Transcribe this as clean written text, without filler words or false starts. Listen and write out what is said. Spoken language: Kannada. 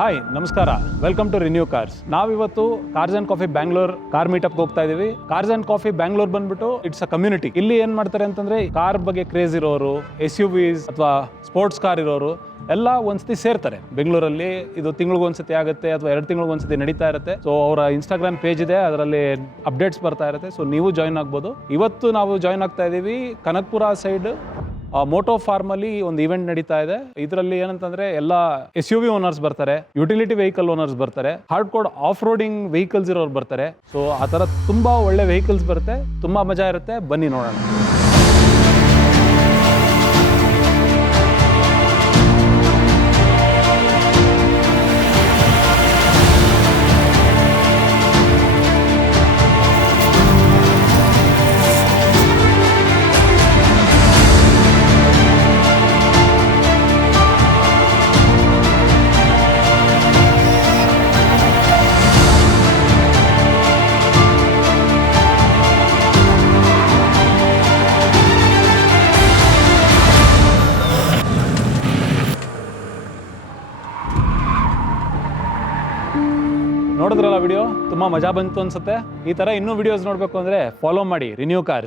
ಹಾಯ್ ನಮಸ್ಕಾರ, ವೆಲ್ಕಮ್ ಟು ರಿನ್ಯೂ ಕಾರ್ಸ್. ನಾವಿವತ್ತು cars and coffee Bangalore car meetup ಹೋಗ್ತಾ ಇದೀವಿ. ಕಾರ್ಸ್ ಅಂಡ್ ಕಾಫಿ ಬ್ಯಾಂಗ್ಳೂರ್ ಬಂದ್ಬಿಟ್ಟು ಇಟ್ಸ್ ಅ ಕಮ್ಯುನಿಟಿ. ಇಲ್ಲಿ ಏನ್ ಮಾಡ್ತಾರೆ ಅಂತಂದ್ರೆ ಕಾರ್ ಬಗ್ಗೆ ಕ್ರೇಜ್ ಇರೋರು, SUVs ಅಥವಾ ಸ್ಪೋರ್ಟ್ಸ್ ಕಾರ್ ಇರೋರು ಎಲ್ಲ ಒಂದ್ಸತಿ ಸೇರ್ತಾರೆ ಬೆಂಗಳೂರಲ್ಲಿ. ಇದು ತಿಂಗಳಿಗೊಂದ್ಸತಿ ಆಗುತ್ತೆ ಅಥವಾ 2 ತಿಂಗಳಿಗೊಂದ್ಸತಿ ನಡೀತಾ ಇರುತ್ತೆ. ಸೊ ಅವರ ಇನ್ಸ್ಟಾಗ್ರಾಮ್ ಪೇಜ್ ಇದೆ, ಅದರಲ್ಲಿ ಅಪ್ಡೇಟ್ಸ್ ಬರ್ತಾ ಇರುತ್ತೆ. ಸೊ ನೀವು ಜಾಯ್ನ್ ಆಗ್ಬೋದು. ಇವತ್ತು ನಾವು ಜಾಯ್ನ್ ಆಗ್ತಾ ಇದೀವಿ ಕನಕಪುರ ಸೈಡ್ ಮೋಟೋ ಫಾರ್ಮ್ ಅಲ್ಲಿ ಒಂದು ಇವೆಂಟ್ ನಡೀತಾ ಇದೆ. ಇದರಲ್ಲಿ ಏನಂತಂದ್ರೆ ಎಲ್ಲ SUV ಓನರ್ಸ್ ಬರ್ತಾರೆ, ಯುಟಿಲಿಟಿ ವೆಹಿಕಲ್ ಓನರ್ಸ್ ಬರ್ತಾರೆ, hard code off roading vehicles ಇರೋರು ಬರ್ತಾರೆ. ಸೊ ಆ ಥರ ತುಂಬಾ ಒಳ್ಳೆ ವೆಹಿಕಲ್ಸ್ ಬರುತ್ತೆ, ತುಂಬಾ ಮಜಾ ಇರುತ್ತೆ. ಬನ್ನಿ ನೋಡೋಣ. ನೋಡಿದ್ರಲ್ಲ ವಿಡಿಯೋ, ತುಂಬಾ ಮಜಾ ಬಂತು ಅನ್ಸುತ್ತೆ. ಈ ತರ ಇನ್ನೂ ವಿಡಿಯೋಸ್ ನೋಡ್ಬೇಕು ಅಂದ್ರೆ ಫಾಲೋ ಮಾಡಿ ರಿನ್ಯೂ ಕಾರ್ಸ್.